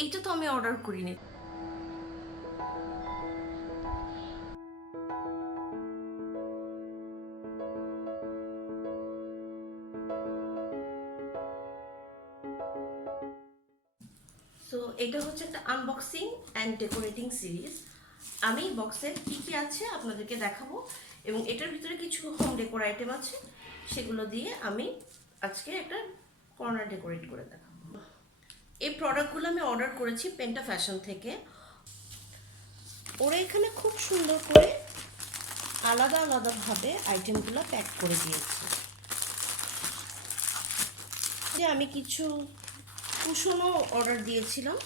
এইটা তো আমি অর্ডার করিনি। সো এটা হচ্ছে একটা আনবক্সিং অ্যান্ড ডেকোরেটিং সিরিজ। আমি বক্সের কী কী আছে আপনাদেরকে দেখাবো এবং এটার ভিতরে কিছু হোম ডেকোর আইটেম আছে, সেগুলো দিয়ে আমি আজকে একটা কর্নার ডেকোরেট করে দেখাবো। এই প্রোডাক্টগুলো আমি অর্ডার করেছি পেন্টা ফ্যাশন থেকে। ওরা এখানে খুব সুন্দর করে আলাদা আলাদাভাবে আইটেমগুলো প্যাক করে দিয়েছে। যে আমি কিছু কুশনও অর্ডার দিয়েছিলাম,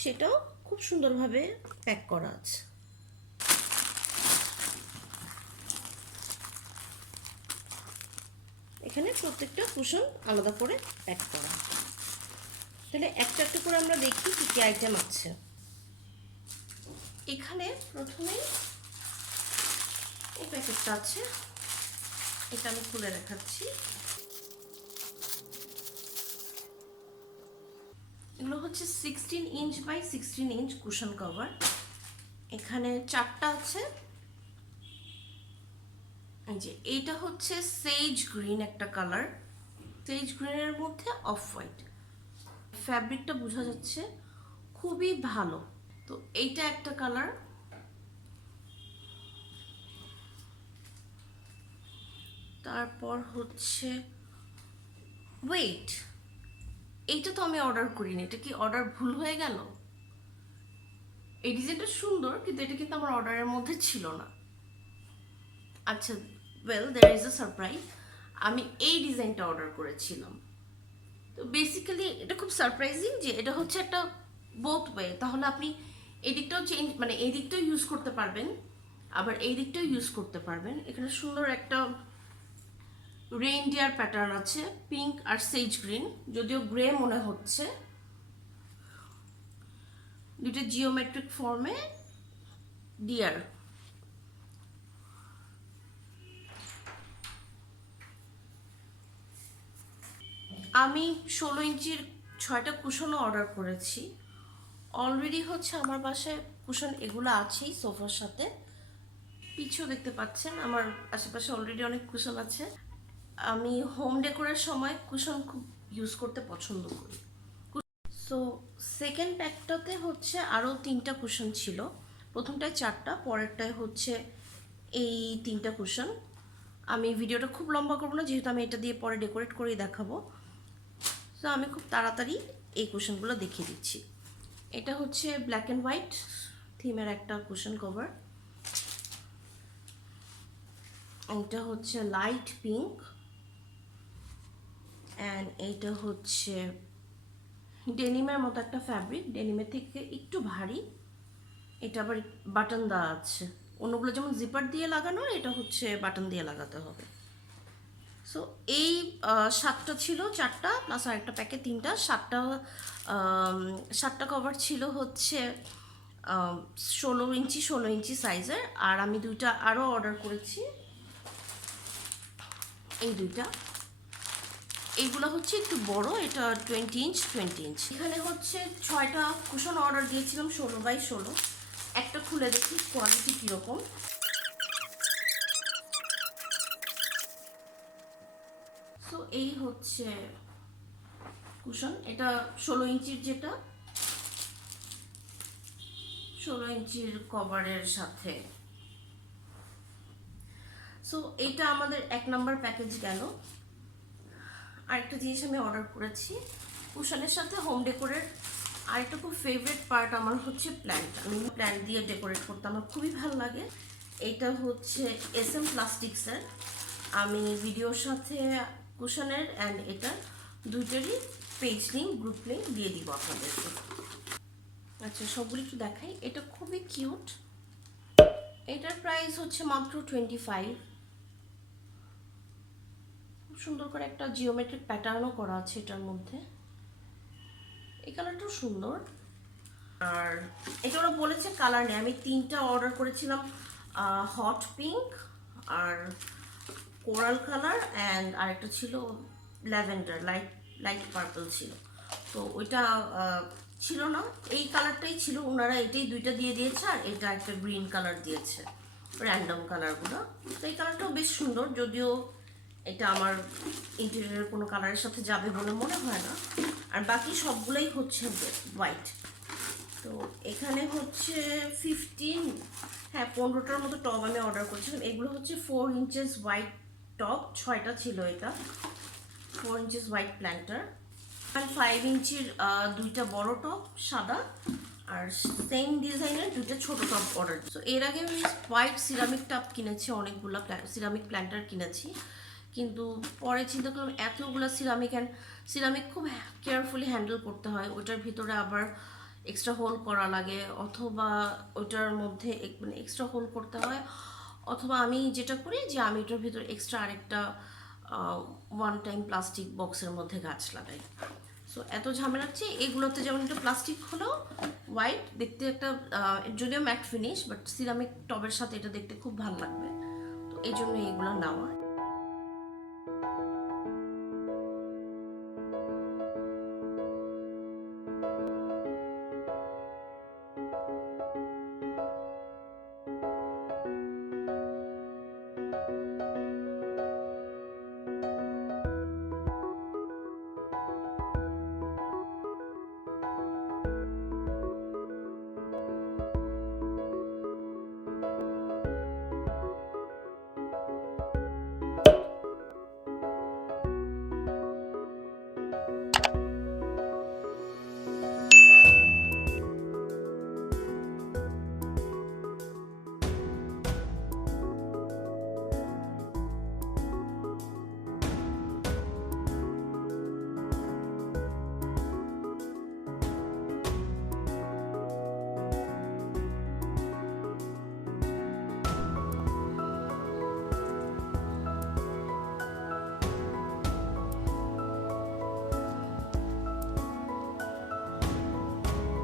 সেটাও খুব সুন্দরভাবে প্যাক করা আছে। এখানে প্রত্যেকটা কুশন আলাদা করে প্যাক করা। তাহলে একটা একটা করে আমরা দেখি কী কী আইটেম আছে। এখানে প্রথমেই এই প্যাকেটটা আছে, এটা আমি খুলে দেখাচ্ছি। এগুলো হচ্ছে 16 inch by 16 inch cushion cover. এখানে 4টা আছে। এই যে এইটা হচ্ছে সেজ গ্রিন একটা কালার, সেজ গ্রিনের মধ্যে অফ হোয়াইট। ফ্যাব্রিকটা বোঝা যাচ্ছে খুবই ভালো। তো এইটা একটা কালার। তারপর হচ্ছে ওয়েট, এইটা তো আমি অর্ডার করিনি, এটা কি অর্ডার ভুল হয়ে গেল? এই ডিজাইনটা সুন্দর কিন্তু এটা কিন্তু আমার অর্ডারের মধ্যে ছিল না। আচ্ছা, well there is a surprise. আমি এই ডিজাইনটা অর্ডার করেছিলাম। তো বেসিক্যালি এটা খুব সারপ্রাইজিং যে এটা হচ্ছে একটা বোথ ওয়ে। তাহলে আপনি এই দিকটাও চেঞ্জ, মানে এই দিকটাও ইউজ করতে পারবেন, আবার এই দিকটাও ইউজ করতে পারবেন। এখানে সুন্দর একটা রেইনডিয়ার প্যাটার্ন আছে, পিঙ্ক আর সেজ গ্রিন, যদিও গ্রে মনে হচ্ছে। দুটো জিওমেট্রিক ফর্মে ডিয়ার। আমি 16 ইঞ্চির 6টা কুশনও অর্ডার করেছি। অলরেডি হচ্ছে আমার বাসায় কুশন এগুলো আছেই সোফার সাথে। পিছু দেখতে পাচ্ছেন আমার আশেপাশে অলরেডি অনেক কুশন আছে। আমি হোম ডেকোরের সময় কুশন খুব ইউজ করতে পছন্দ করি। সো সেকেন্ড প্যাকটাতে হচ্ছে আরও 3টা কুশন ছিল। প্রথমটায় 4টা, পরেরটায় হচ্ছে এই 3টা কুশন। আমি ভিডিওটা খুব লম্বা করবো না, যেহেতু আমি এটা দিয়ে পরে ডেকোরেট করেই দেখাবো। সো আমি খুব তাড়াতাড়ি এই কুশনগুলো দেখিয়ে দিচ্ছি। এটা হচ্ছে ব্ল্যাক অ্যান্ড হোয়াইট থিমের একটা কুশন কভার। এটা হচ্ছে লাইট পিঙ্ক, অ্যান্ড এইটা হচ্ছে ডেনিমের মতো একটা ফ্যাব্রিক, ডেনিমের থেকে একটু ভারী। এটা আবার বাটন দেওয়া আছে, অন্যগুলো যেমন জিপার দিয়ে লাগানো, এটা হচ্ছে বাটন দিয়ে লাগাতে হবে। সো এই 7টা ছিল, 4টা প্লাস আরেকটা প্যাকে 3টা, 7টা কভার ছিল হচ্ছে 16 ইঞ্চি সাইজের। আর আমি 2টা আরও অর্ডার করেছি, এই 2টা। এইগুলো হচ্ছে একটু বড়, এটা 20 ইঞ্চ। এখানে হচ্ছে 6টা কুশন অর্ডার দিয়েছিলাম 16 বাই 16। একটা খুলে দেখি কোয়ালিটি কীরকম। সো এই হচ্ছে কুশন, এটা 16 ইঞ্চির, যেটা 16 ইঞ্চির কভারের সাথে। সো এইটা আমাদের 1 নাম্বার প্যাকেজ গেল। আরেকটা জিনিস আমি অর্ডার করেছি কুশনের সাথে হোম ডেকোরের। আরেকটা খুব ফেভারিট পার্ট আমার হচ্ছে প্ল্যান্ট। আমি প্ল্যান্ট দিয়ে ডেকোরেট করতে আমার খুবই ভালো লাগে। এইটা হচ্ছে SM প্লাস্টিক্সের। আমি ভিডিওর সাথে কুশনের অ্যান্ড এটা দুইটারই পেজ লিঙ্ক, গ্রুপ লিঙ্ক দিয়ে দিব আপনাদেরকে। আচ্ছা, সবগুলো একটু দেখাই। এটা খুবই কিউট। এটার প্রাইস হচ্ছে মাত্র 25। খুব সুন্দর করে একটা জিওমেট্রিক প্যাটার্নও করা আছে এটার মধ্যে। এই কালারটাও সুন্দর। আর এটা ওরা বলেছে কালার নেই। আমি 3টা অর্ডার করেছিলাম, হট পিঙ্ক আর কোরাল কালার, অ্যান্ড আরেকটা ছিল ল্যাভেন্ডার, লাইট লাইট পার্পল ছিল। তো ওইটা ছিল না, এই কালারটাই ছিল, ওনারা এটাই দুইটা দিয়ে দিয়েছে আর এটা একটা গ্রিন কালার দিয়েছে, র্যান্ডম কালারগুলো। তো এই কালারটাও বেশ সুন্দর, যদিও এটা আমার ইন্টেরিয়রের কোনো কালারের সাথে যাবে বলে মনে হয় না। আর বাকি সবগুলোই হচ্ছে হোয়াইট। তো এখানে হচ্ছে 15, হ্যাঁ 15টার মতো টব আমি অর্ডার করেছিলাম। এগুলো হচ্ছে 4 ইঞ্চেস হোয়াইট টব, 6টা ছিল এটা, 4 ইঞ্চেস হোয়াইট প্ল্যান্টার। আর 5 ইঞ্চির দুইটা বড় টব সাদা, আর সেম ডিজাইনের দুইটা ছোট টব অর্ডার। তো এর আগে আমি হোয়াইট সিরামিক টব কিনেছি, অনেকগুলো সিরামিক প্ল্যান্টার কিনেছি, কিন্তু পরে চিন্তা করলাম এতগুলো সিরামিক খুব কেয়ারফুলি হ্যান্ডেল করতে হয়, ওটার ভিতরে আবার এক্সট্রা হোল করা লাগে, অথবা ওটার মধ্যে মানে এক্সট্রা হোল করতে হয়, অথবা আমি যেটা করি যে আমি এটার ভিতরে এক্সট্রা আরেকটা ওয়ান টাইম প্লাস্টিক বক্সের মধ্যে গাছ লাগাই। সো এত ঝামেলা হচ্ছে এগুলোতে, যেমন একটা প্লাস্টিক হলেও হোয়াইট দেখতে, একটা যদিও ম্যাট ফিনিশ, বাট সিরামিক টবের সাথে এটা দেখতে খুব ভালো লাগবে, তো এই জন্য এগুলো নেওয়া।